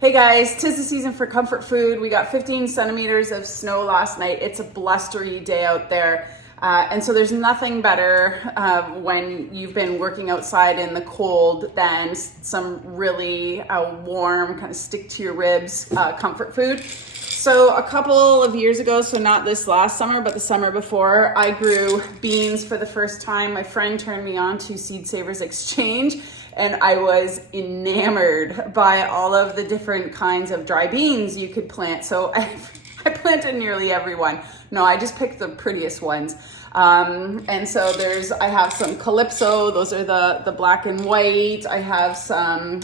Hey guys, 'tis the season for comfort food. We got 15 centimeters of snow last night. It's a blustery day out there. And so there's nothing better when you've been working outside in the cold than some really warm, kind of stick to your ribs comfort food. So a couple of years ago, so not this last summer, but the summer before, I grew beans for the first time. My friend turned me on to Seed Savers Exchange, and I was enamored by all of the different kinds of dry beans you could plant. So I planted nearly every one. No, I just picked the prettiest ones. And so I have some Calypso. Those are the black and white. I have some,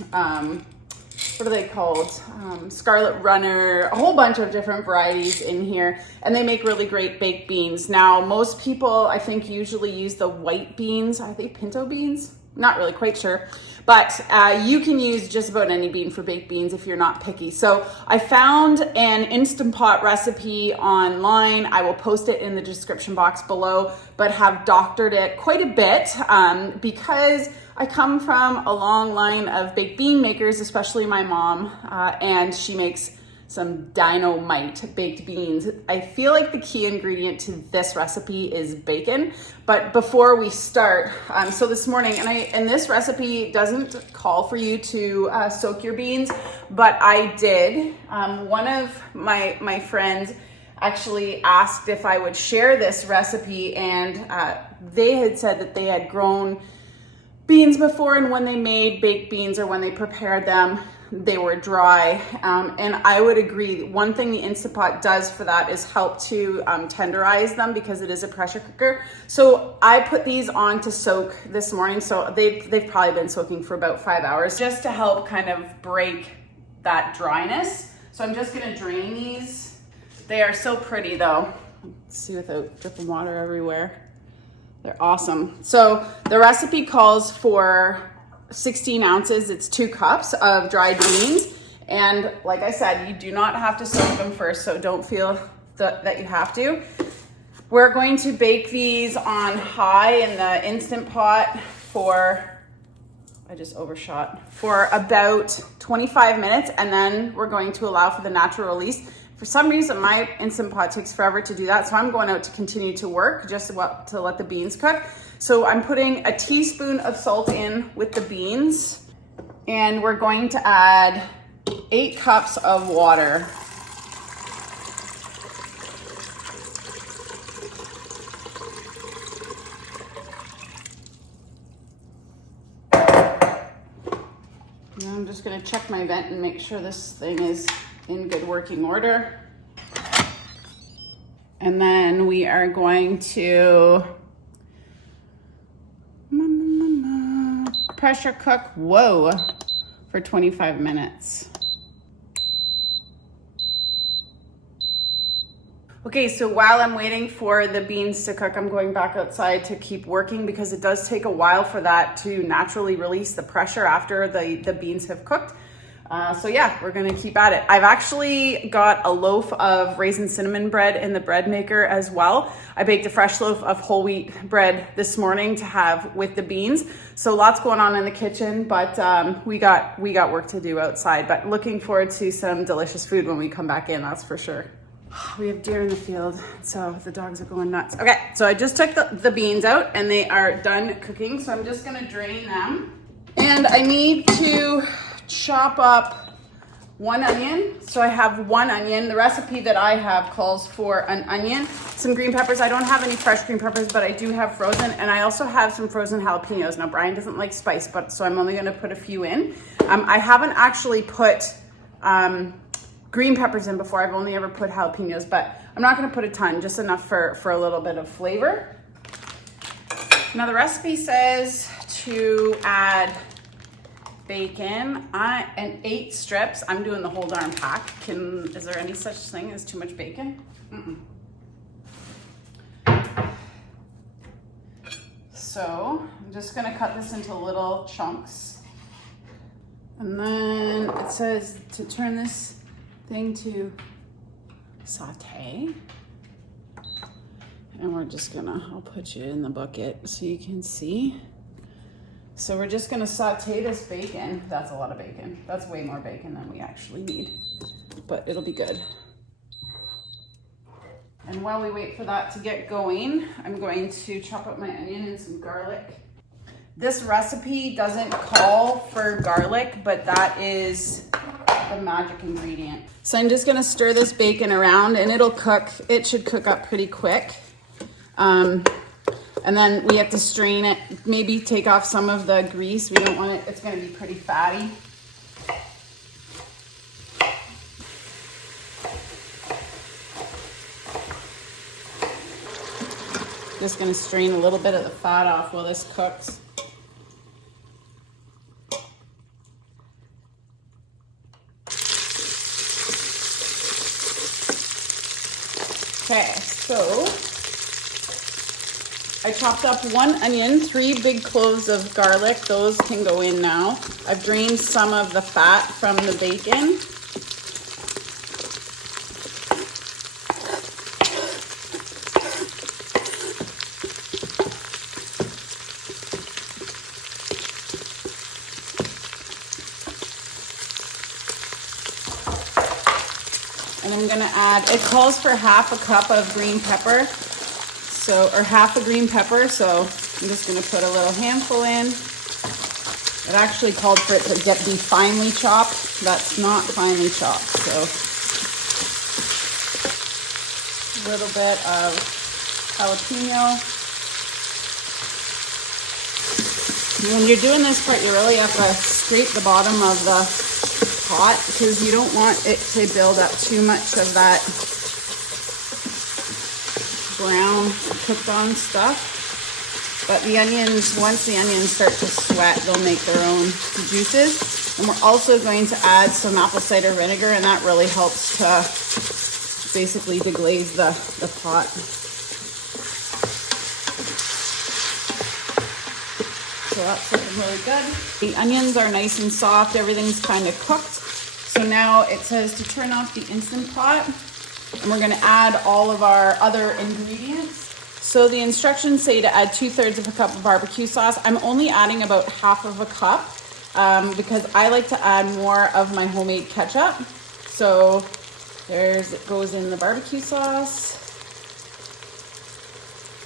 what are they called? Scarlet Runner, a whole bunch of different varieties in here, and they make really great baked beans. Now, most people, I think, usually use the white beans. Are they pinto beans? Not really quite sure, but you can use just about any bean for baked beans if you're not picky. So I found an Instant Pot recipe online. I will post it in the description box below, but have doctored it quite a bit because I come from a long line of baked bean makers, especially my mom, and she makes some dynamite baked beans. I feel like the key ingredient to this recipe is bacon. But before we start, so this morning, and this recipe doesn't call for you to soak your beans, but I did. One of my friends actually asked if I would share this recipe, and they had said that they had grown beans before, and when they made baked beans or when they prepared them, they were dry. And I would agree. One thing the Instant Pot does for that is help to tenderize them because it is a pressure cooker. So I put these on to soak this morning. So they've probably been soaking for about 5 hours just to help kind of break that dryness. So I'm just gonna drain these. They are so pretty though. Let's see without dripping water everywhere. They're awesome. So the recipe calls for 16 ounces, it's 2 cups of dried beans. And like I said, you do not have to soak them first, so don't feel that you have to. We're going to bake these on high in the Instant Pot for, I just overshot, for about 25 minutes, and then we're going to allow for the natural release. For some reason, my Instant Pot takes forever to do that, so I'm going out to continue to work just to let the beans cook. So I'm putting a teaspoon of salt in with the beans, and we're going to add 8 cups of water. And I'm just gonna check my vent and make sure this thing is in good working order. And then we are going to pressure cook, for 25 minutes. Okay, so while I'm waiting for the beans to cook, I'm going back outside to keep working because it does take a while for that to naturally release the pressure after the beans have cooked. So yeah, we're gonna keep at it. I've actually got a loaf of raisin cinnamon bread in the bread maker as well. I baked a fresh loaf of whole wheat bread this morning to have with the beans. So lots going on in the kitchen, but we got work to do outside, but looking forward to some delicious food when we come back in, that's for sure. We have deer in the field, so the dogs are going nuts. Okay, so I just took the beans out and they are done cooking. So I'm just gonna drain them. And I need to chop up 1 onion. So I have 1 onion. The recipe that I have calls for an onion, some green peppers. I don't have any fresh green peppers, but I do have frozen. And I also have some frozen jalapenos. Now Brian doesn't like spice, so I'm only gonna put a few in. I haven't actually put green peppers in before. I've only ever put jalapenos, but I'm not gonna put a ton, just enough for a little bit of flavor. Now the recipe says to add bacon and 8 strips. I'm doing the whole darn pack. Is there any such thing as too much bacon? So I'm just gonna cut this into little chunks. And then it says to turn this thing to saute. And we're just gonna, I'll put you in the bucket so you can see. So we're just gonna saute this bacon. That's a lot of bacon. That's way more bacon than we actually need, but it'll be good. And while we wait for that to get going, I'm going to chop up my onion and some garlic. This recipe doesn't call for garlic, but that is the magic ingredient. So I'm just gonna stir this bacon around and it'll cook. It should cook up pretty quick. And then we have to strain it, maybe take off some of the grease. We don't want it, it's gonna be pretty fatty. Just gonna strain a little bit of the fat off while this cooks. Okay, so I chopped up 1 onion, 3 big cloves of garlic. Those can go in now. I've drained some of the fat from the bacon. And I'm gonna add, it calls for half a cup of green pepper. So, or half a green pepper, so I'm just gonna put a little handful in. It actually called for it to be finely chopped. That's not finely chopped, so. A little bit of jalapeno. And when you're doing this part, you really have to scrape the bottom of the pot because you don't want it to build up too much of that brown cooked on stuff. But the onions, once the onions start to sweat, they'll make their own juices. And we're also going to add some apple cider vinegar, and that really helps to basically deglaze the pot. So that's looking really good. The onions are nice and soft, everything's kind of cooked. So now it says to turn off the Instant Pot. And we're gonna add all of our other ingredients. So the instructions say to add 2/3 of a cup of barbecue sauce. I'm only adding about half of a cup because I like to add more of my homemade ketchup. So it goes in the barbecue sauce.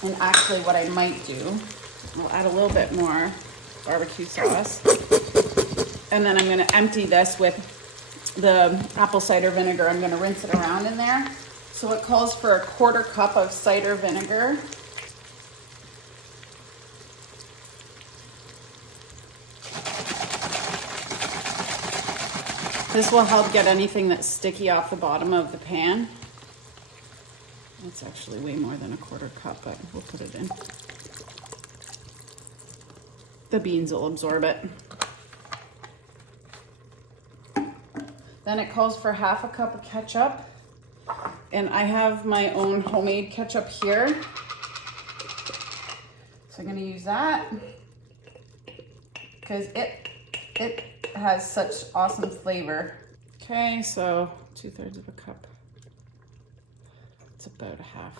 And actually what I might do, I'll add a little bit more barbecue sauce. And then I'm gonna empty this with the apple cider vinegar. I'm gonna rinse it around in there. So it calls for a 1/4 cup of cider vinegar. This will help get anything that's sticky off the bottom of the pan. It's actually way more than a 1/4 cup, but we'll put it in. The beans will absorb it. Then it calls for half a cup of ketchup. And I have my own homemade ketchup here. So I'm gonna use that because it has such awesome flavor. Okay, so 2/3 of a cup. It's about a half.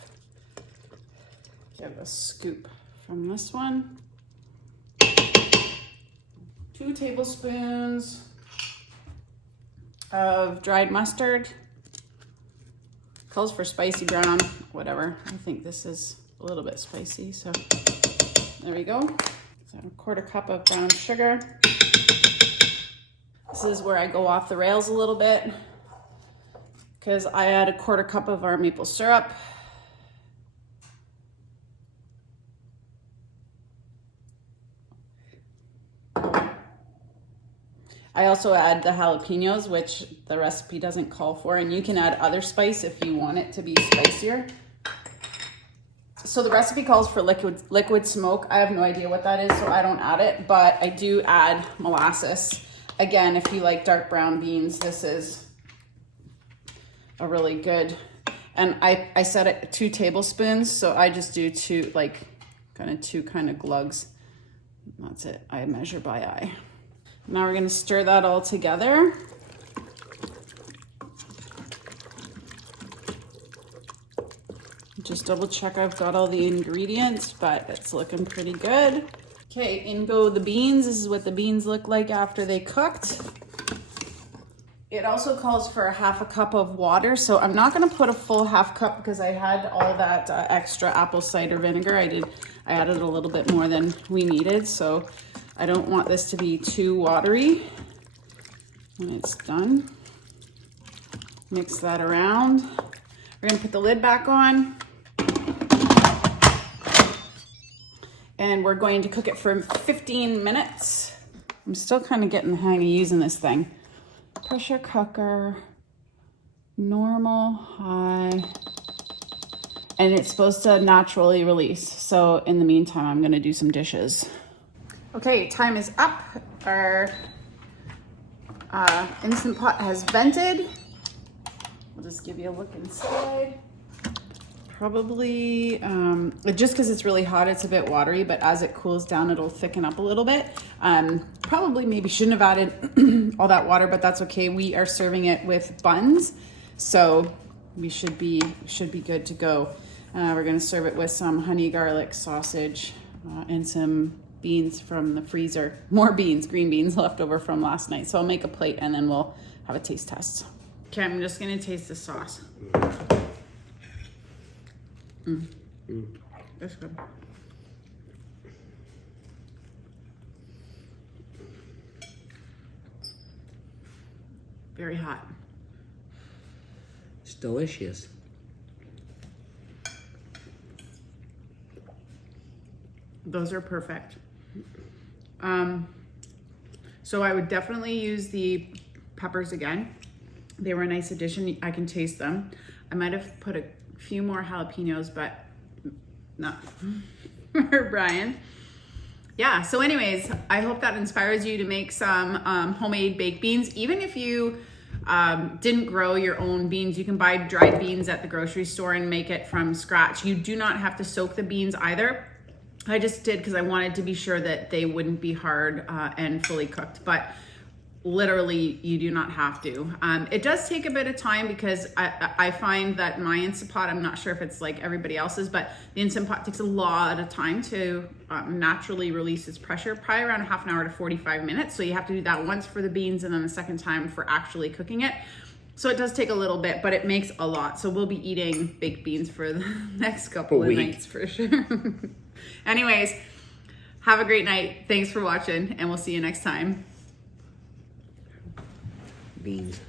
Give a scoop from this one. 2 tablespoons of dried mustard. Calls for spicy brown, whatever. I think this is a little bit spicy, so there we go. So 1/4 cup of brown sugar. This is where I go off the rails a little bit because I add a 1/4 cup of our maple syrup. I also add the jalapenos, which the recipe doesn't call for, and you can add other spice if you want it to be spicier. So the recipe calls for liquid smoke. I have no idea what that is, so I don't add it, but I do add molasses. Again, if you like dark brown beans, this is a really good, and I set it 2 tablespoons, so I just do 2 glugs. That's it, I measure by eye. Now we're gonna stir that all together. Just double check I've got all the ingredients, but it's looking pretty good. Okay, in go the beans. This is what the beans look like after they cooked. It also calls for a half a cup of water, so I'm not gonna put a full half cup because I had all that extra apple cider vinegar. I added a little bit more than we needed, so I don't want this to be too watery. When it's done, mix that around. We're gonna put the lid back on. And we're going to cook it for 15 minutes. I'm still kind of getting the hang of using this thing. Pressure cooker, normal, high. And it's supposed to naturally release. So in the meantime, I'm gonna do some dishes. Okay, time is up. Our Instant Pot has vented. I'll just give you a look inside. Probably, just because it's really hot, it's a bit watery, but as it cools down, it'll thicken up a little bit. Probably maybe shouldn't have added all that water, but that's okay. We are serving it with buns, so we should be good to go. We're gonna serve it with some honey garlic sausage and some beans from the freezer. More beans, green beans left over from last night. So I'll make a plate and then we'll have a taste test. Okay, I'm just gonna taste the sauce. That's good. Very hot. It's delicious. Those are perfect. So I would definitely use the peppers again. They were a nice addition. I can taste them. I might have put a few more jalapenos, but not for Brian. Yeah, so anyways, I hope that inspires you to make some homemade baked beans. Even if you didn't grow your own beans, you can buy dried beans at the grocery store and make it from scratch. You do not have to soak the beans either. I just did because I wanted to be sure that they wouldn't be hard and fully cooked, but literally you do not have to. It does take a bit of time because I find that my Instant Pot, I'm not sure if it's like everybody else's, but the Instant Pot takes a lot of time to naturally release its pressure, probably around half an hour to 45 minutes. So you have to do that once for the beans and then the second time for actually cooking it. So it does take a little bit, but it makes a lot. So we'll be eating baked beans for the next couple of nights for sure. Anyways, have a great night. Thanks for watching and we'll see you next time. Beans.